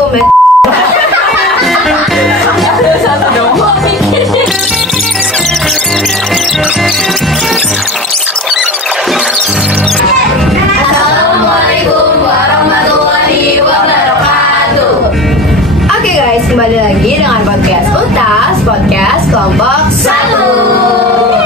Assalamualaikum ya. Satu dong. Assalamualaikum warahmatullahi wabarakatuh. Oke guys, kembali lagi dengan podcast UTAS, podcast kelompok 1.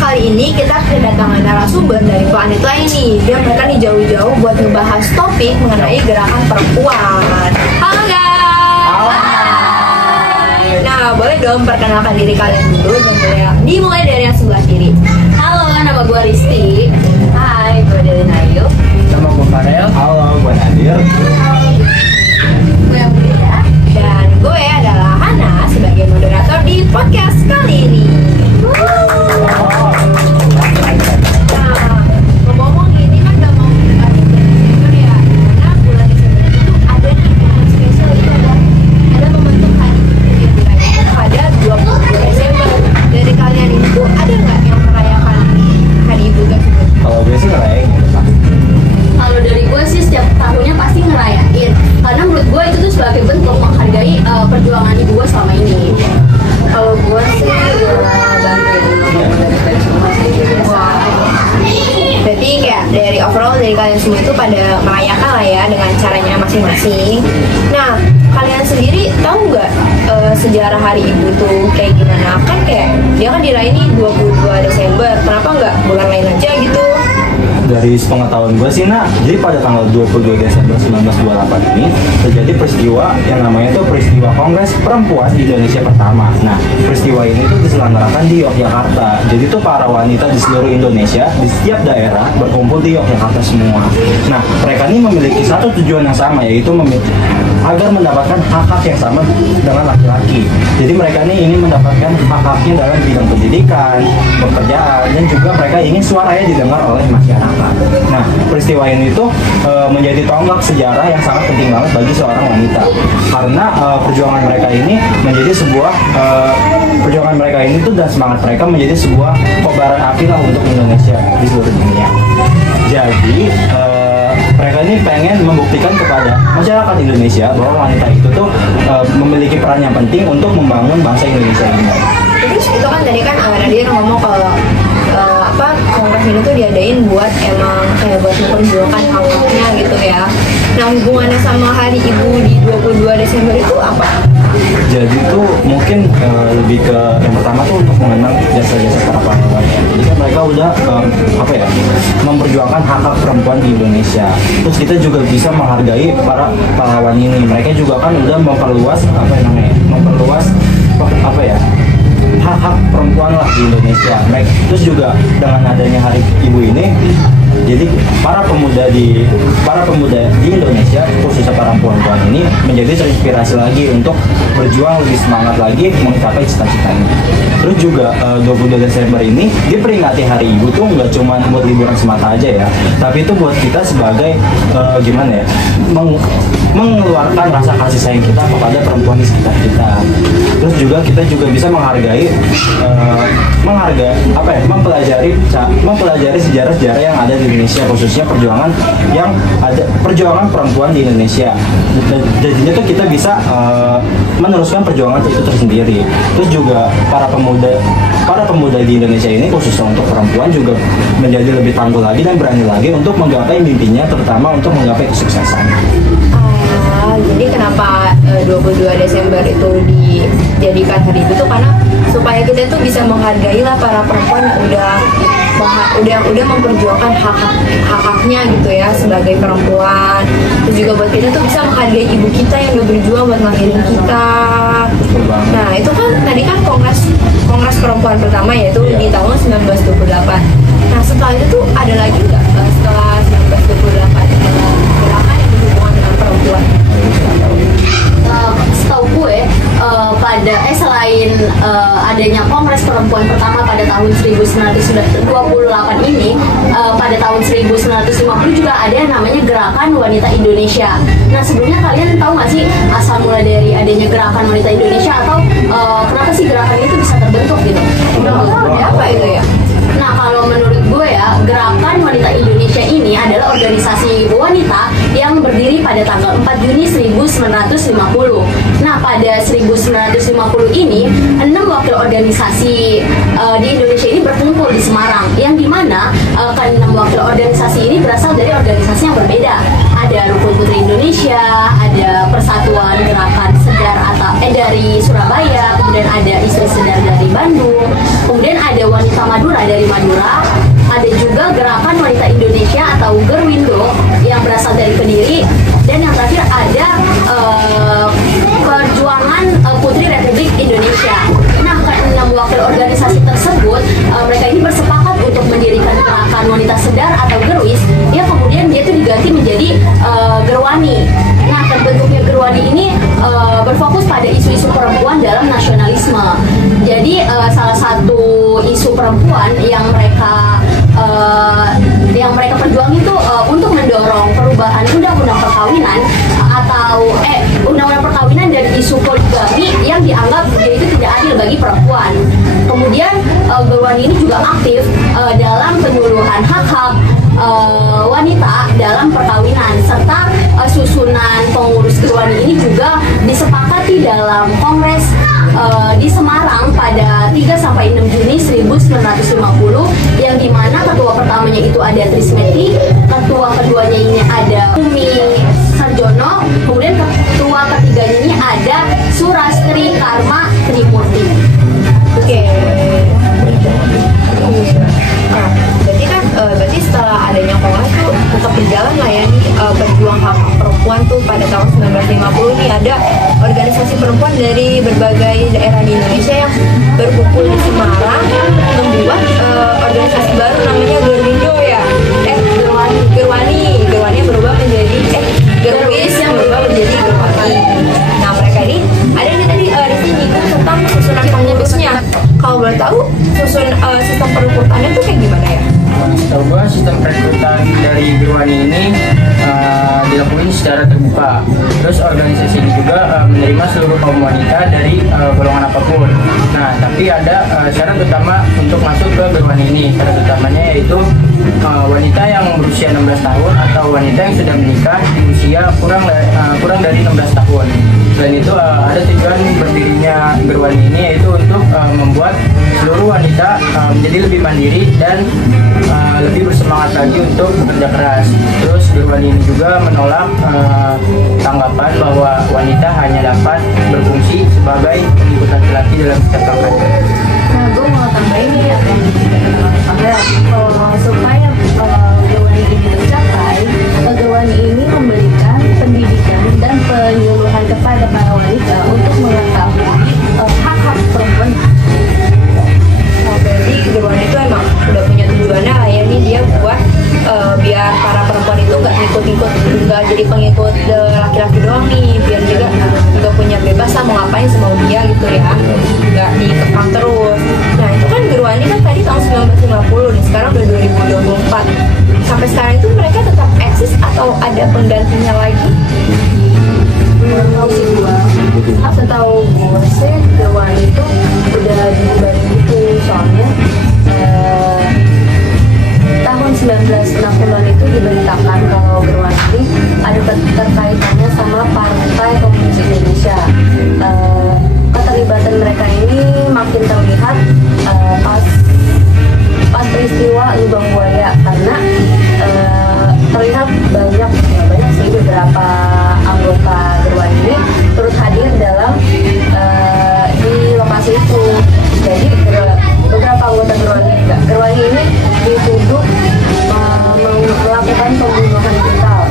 Kali ini kita kedatangan narasumber dari planet lain nih. Dia mereka nih jauh-jauh buat ngebahas topik mengenai gerakan perempuan. Halo guys. Hai. Nah, boleh dong perkenalkan diri kalian dulu dan dimulai dari yang sebelah kiri. Halo, nama gue Risti. Hai, gue Delina Ayu. Nama gue Farel. Halo, gue Nadir. Gue Amelia. Dan gue adalah Hana sebagai moderator di podcast kali ini. Nah, ngomong-ngomong ini kan udah mau mendekati bulan Desember ya. Karena bulan Desember itu ada nih momen spesial itu ada momentum hari ibu yang dirayakan pada 22 Desember. Dari kalian itu ada nggak yang merayakan hari ibu tersebut? Kalau gue sih ngerayain gitu, Pak. Kalau dari gue sih setiap tahunnya pasti ngerayain. Karena menurut gue itu tuh sebagai bentuk menghargai perjuangan ibu gue selama ini. Kalau gue sih berarti kayak dari overall dari kalian semua itu pada merayakan lah ya dengan caranya masing-masing. Nah, kalian sendiri tahu nggak sejarah hari ibu tuh kayak gimana? Kan kayak dia kan dirayain nih 22 Desember. Kenapa nggak bulan lain aja gitu? Dari sepengetahuan gue sih, jadi pada tanggal 22 Desember 1928 ini terjadi peristiwa yang namanya itu peristiwa Kongres Perempuan di Indonesia pertama. Nah, peristiwa ini tuh diselenggarakan di Yogyakarta. Jadi tuh para wanita di seluruh Indonesia di setiap daerah berkumpul di Yogyakarta semua. Nah, mereka ini memiliki satu tujuan yang sama, yaitu agar mendapatkan hak-hak yang sama dengan laki-laki. Jadi mereka ini ingin mendapatkan hak-haknya dalam bidang pendidikan, pekerjaan, dan juga mereka ingin suaranya didengar oleh masyarakat. Nah, peristiwa ini tuh menjadi tonggak sejarah yang sangat penting banget bagi seorang wanita, karena perjuangan mereka ini menjadi sebuah perjuangan mereka ini tuh dan semangat mereka menjadi sebuah kobaran api lah untuk Indonesia di seluruh dunia. Jadi mereka ini pengen membuktikan kepada masyarakat Indonesia bahwa wanita itu tuh memiliki peran yang penting untuk membangun bangsa Indonesia ini. Terus itu kan tadi kan Nadia ngomong kalau kongres ini tuh diadain buat emang kayak buat memperjuangkan hak-haknya gitu ya. Nah, hubungannya sama hari ibu di 22 Desember itu apa? Jadi tuh mungkin lebih ke yang pertama tuh untuk mengenang jasa-jasa para pahlawan ya. Jadi kan mereka udah memperjuangkan hak-hak perempuan di Indonesia. Terus kita juga bisa menghargai para pahlawan ini. Mereka juga kan udah memperluas hak-hak perempuan lah di Indonesia. Terus juga dengan adanya Hari Ibu ini, jadi para pemuda di Indonesia, khususnya para perempuan ini menjadi terinspirasi lagi untuk berjuang lebih semangat lagi mencapai cita-citanya. Terus juga 22 Desember ini diperingati Hari Ibu tuh nggak cuma buat liburan semata aja ya, tapi itu buat kita sebagai mengeluarkan rasa kasih sayang kita kepada perempuan di sekitar kita. Terus juga kita juga bisa mempelajari sejarah-sejarah yang ada di Indonesia, khususnya perjuangan perempuan di Indonesia. Jadinya tuh kita bisa meneruskan perjuangan itu tersendiri. Terus juga para pemuda di Indonesia ini, khususnya untuk perempuan, juga menjadi lebih tangguh lagi dan berani lagi untuk menggapai mimpinya, terutama untuk menggapai kesuksesan. Jadi kenapa 22 Desember itu dijadikan hari itu tuh karena supaya kita tuh bisa menghargai lah para perempuan yang udah memperjuangkan hak-haknya gitu ya sebagai perempuan. Terus juga buat kita tuh bisa menghargai ibu kita yang udah berjuang buat ngelahirin kita. Nah, itu kan tadi kan Kongres Perempuan pertama yaitu di tahun 1928. Nah, setelah itu tuh ada lagi nggak setelah 1928 gerakan yang berhubungan dengan perempuan? Setahu gue selain adanya Kongres Perempuan pertama pada tahun 1928 ini, pada tahun 1950 juga ada yang namanya Gerakan Wanita Indonesia. Nah, sebelumnya kalian tahu nggak sih asal mula dari adanya Gerakan Wanita Indonesia, atau kenapa sih gerakan itu bisa terbentuk gitu? Apa itu ya? Nah, kalau menurut gue ya, Gerakan Wanita Indonesia ini adalah organisasi wanita yang berdiri pada tanggal 4 Juni 1950. Nah, pada 1950 ini 6 wakil organisasi di Indonesia ini berkumpul di Semarang, yang dimana ke-6 wakil organisasi ini berasal dari organisasi yang berbeda. Ada Rukun Putri Indonesia, ada Persatuan Gerakan Sedar atau dari Surabaya, kemudian ada Istri Sedar dari Bandung, kemudian ada Wanita Madura dari Madura, ada juga Gerakan Wanita Indonesia atau Gerwindo yang berasal dari Kediri, dan yang terakhir ada Perjuangan Putri Republik Indonesia. Nah, ke-6 wakil organisasi tersebut mereka ini bersepakat untuk mendirikan Gerakan Wanita Sedar atau Gerwis, yang kemudian dia itu diganti menjadi Gerwani. Nah, terbentuknya Gerwani ini berfokus pada isu-isu perempuan dalam nasionalisme. Jadi salah satu isu perempuan yang mereka perjuang itu untuk mendorong perubahan undang-undang perkawinan atau undang-undang perkawinan dan isu poligami yang dianggap itu tidak adil bagi perempuan. Kemudian Gerwani ini juga aktif dalam penyuluhan hak-hak wanita dalam perkawinan, serta susunan pengurus Gerwani ini juga disepakati dalam Kongres di Semarang pada 3-6 Juni 1950, yang dimana ketua pertamanya itu ada Trismeti, ketua keduanya ini ada Umi Sarjono, kemudian ketua ketiganya ini ada Surastri Karma Trimurti. Oke. Nah, berarti kan berarti setelah adanya kongres tuh tetap berjalan lah ya nih berjuang hak perempuan tuh. Pada tahun 1950 nih ada organisasi perempuan dari berbagai daerah di Indonesia yang berkumpul di Semarang membuat organisasi baru namanya Gerwindo ya. Gerwani yang berubah menjadi Gerwis yang berubah menjadi Gerwani. Nah, mereka ini ada nih tadi Rizky nyinggung tentang susunan pengurusnya. Kalau boleh tahu sistem perekrutannya tuh kayak gimana ya? Setahu gua sistem perekrutan dari Gerwani ini dilakukan secara terbuka. Terus organisasi ini juga menerima seluruh kaum wanita dari golongan apapun. Nah, tapi ada syarat utama untuk masuk ke Gerwani ini. Syarat utamanya yaitu wanita yang berusia 16 tahun atau wanita yang sudah menikah di usia kurang dari 16 tahun. Selain itu ada tujuan berdirinya Gerwani ini yaitu untuk membuat seluruh wanita menjadi lebih mandiri dan lebih bersemangat lagi untuk bekerja keras. Terus Gerwani ini juga menolak tanggapan bahwa wanita hanya dapat berfungsi sebagai pengikut laki-laki dalam setiap kampanye. Nah, gue mau tambahin nih apa yang dikatakan supaya Gerwani ini tercapai, Gerwani ini memberikan pendidikan dan penyuluhan kepada para wanita untuk mengetahui hak-hak perempuan. Nah, berarti Gerwani itu emang udah punya tujuannya lah ya nih, dia buat biar para perempuan itu nggak nggak jadi pengikut laki-laki doang nih, biar juga punya bebas lah mau ngapain semau dia gitu ya, nggak dikekang terus. Nah, itu kan Gerwani kan tadi tahun 1950 nih, sekarang udah 2024. Sampai sekarang itu mereka tetap eksis atau ada penggantinya lagi? Setahu gue sih Gerwani itu udah dibubarin gitu, soalnya tahun 1960-an itu diberitakan kalau Gerwani ini ada keterkaitannya sama Partai Komunis Indonesia. Keterlibatan mereka ini makin terlihat pas peristiwa Lubang Buaya, karena terlihat banyak sih beberapa anggota Gerwani ini turut hadir dalam di lokasi itu. Jadi beberapa anggota Gerwani ini dituduh melakukan pembunuhan brutal.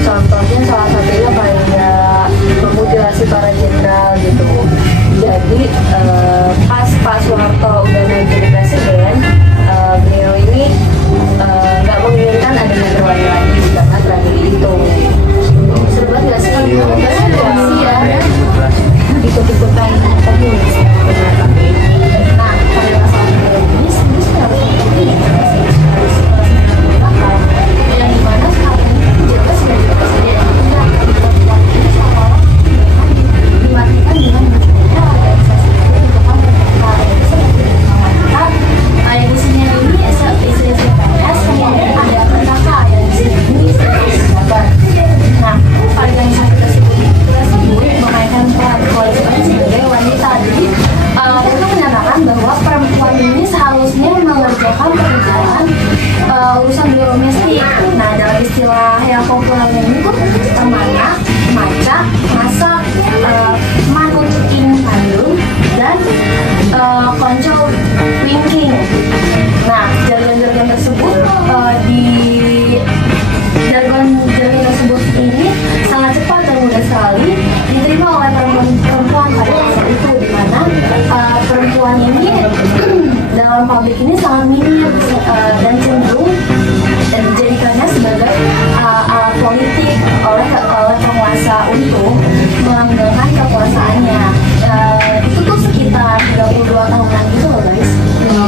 Contohnya salah satunya kayak memutilasi para jenderal gitu. Jadi pas Pak Soeharto udah naik jadi presiden, beliau ini nggak menginginkan adanya Gerwani lagi karena tragedi itu. Seru banget nggak sih? Ya, ikut-ikutan komunis. Nah, pada masalah komunis harus yang dimana berusaha untuk melanggengkan kekuasaannya. Itu tuh sekitar 32 tahunan gitu loh guys.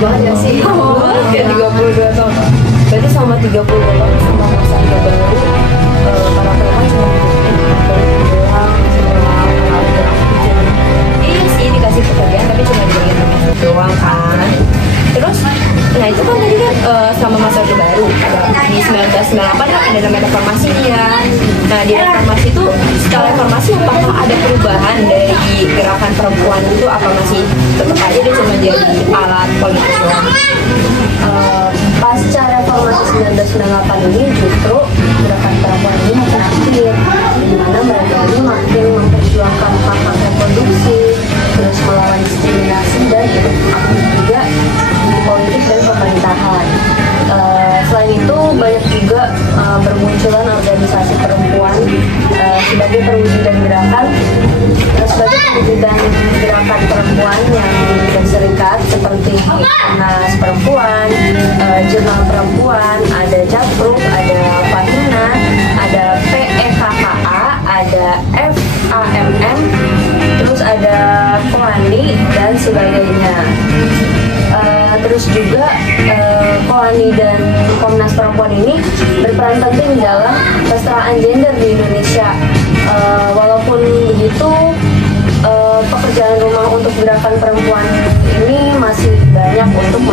banget ya sih. Kayak 32 tahun. Berarti selama 32 tahun sama masa Orde Baru para perempuan cuma doang, iya sih dikasih pekerjaan tapi cuma dibagi doang kan. Terus, nah itu kan tadi kan sama masa Orde Baru ada di 1998 kan ada namanya reformasi ya. Nah di reformasi itu setelah reformasi apakah ada perubahan dari gerakan perempuan itu apa masih tetap aja dia cuma jadi alat politik doang? Pasca reformasi 1998 ini justru gerakan perempuan ini makin aktif, di mana mereka ini makin memperjuangkan hak-hak reproduksi, terus melawan diskriminasi dan ikut aktif juga di politik dan pemerintahan. Selain itu banyak juga bermunculan organisasi perempuan sebagai perwujudan gerakan perempuan yang berserikat seperti Komnas Perempuan, Jurnal Perempuan, ada Japruk, ada Fahina, ada PEKKA, ada FAMM, terus ada Koani dan sebagainya. Terus juga Koani dan Komnas Perempuan ini berperan penting dalam kesetaraan gender di Indonesia. Walaupun begitu, pekerjaan rumah untuk gerakan perempuan ini masih banyak untuk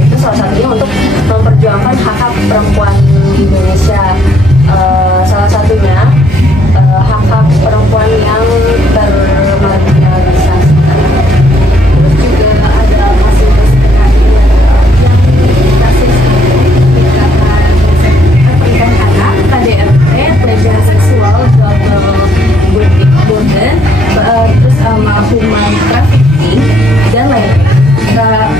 itu salah satunya untuk memperjuangkan hak-hak perempuan di Indonesia. Salah satunya hak-hak perempuan yang termarginalisasi. Terus juga ada fasilitas pernikahan anak, KDRT, pelecehan seksual, terus sama human trafficking dan lain-lain.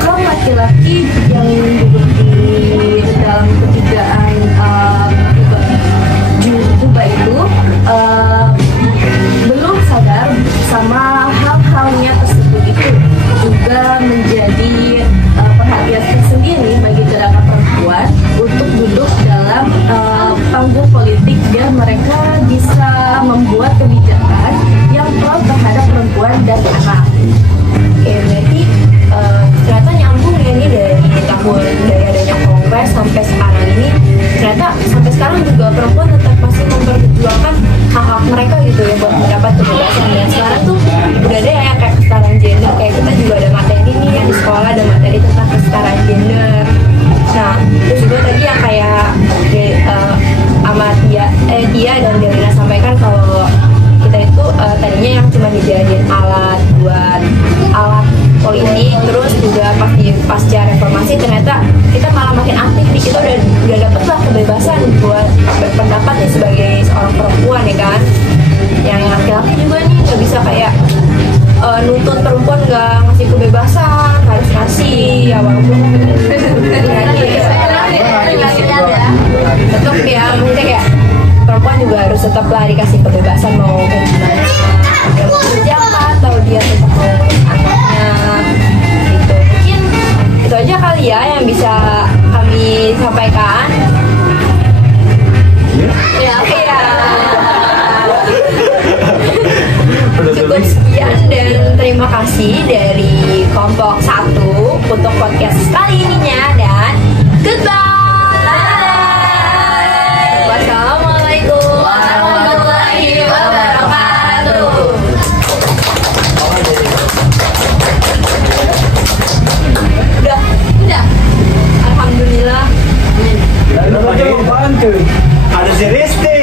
Kaum laki-laki yang duduk di dalam ketigaan juga itu belum sadar sama hal-halnya tersebut itu juga menjadi perhatian tersendiri bagi gerakan perempuan untuk duduk dalam panggung politik biar mereka bisa membuat kebijakan yang pro terhadap perempuan dan anak. Oke, berarti ternyata nyambung ya nih dari adanya kongres sampai sekarang ini, ternyata sampai sekarang juga perempuan tetap masih memperjuangkan hak-hak mereka gitu ya buat mendapat kebebasan. Dan sekarang tuh udah ada ya kayak kesetaraan gender, kayak kita juga ada materi nih yang di sekolah ada materi tentang kesetaraan gender. Nah, terus juga tadi yang kayak Tia dan Delina sampaikan kalau kita itu tadinya yang cuma dijadiin alat buat alat politik, terus juga pasca reformasi ternyata kita malah makin aktif nih, kita udah dapet lah kebebasan buat berpendapat nih sebagai seorang perempuan ya kan. Yang laki-laki juga nih nggak bisa kayak nuntut perempuan nggak ngasih kebebasan, harus ngasih ya walaupun tetap ya maksudnya kayak perempuan juga harus tetap lah dikasih kebebasan mau kayak gimana, dia mau kerja atau dia tetap mau anaknya gitu. Mungkin itu aja kali ya yang bisa kami sampaikan. Ya oke ya. Cukup sekian dan terima kasih dari kelompok 1 untuk podcast kali ininya dan goodbye. Wassalamualaikum warahmatullahi wabarakatuh. Udah. Alhamdulillah. Ada si Rizky.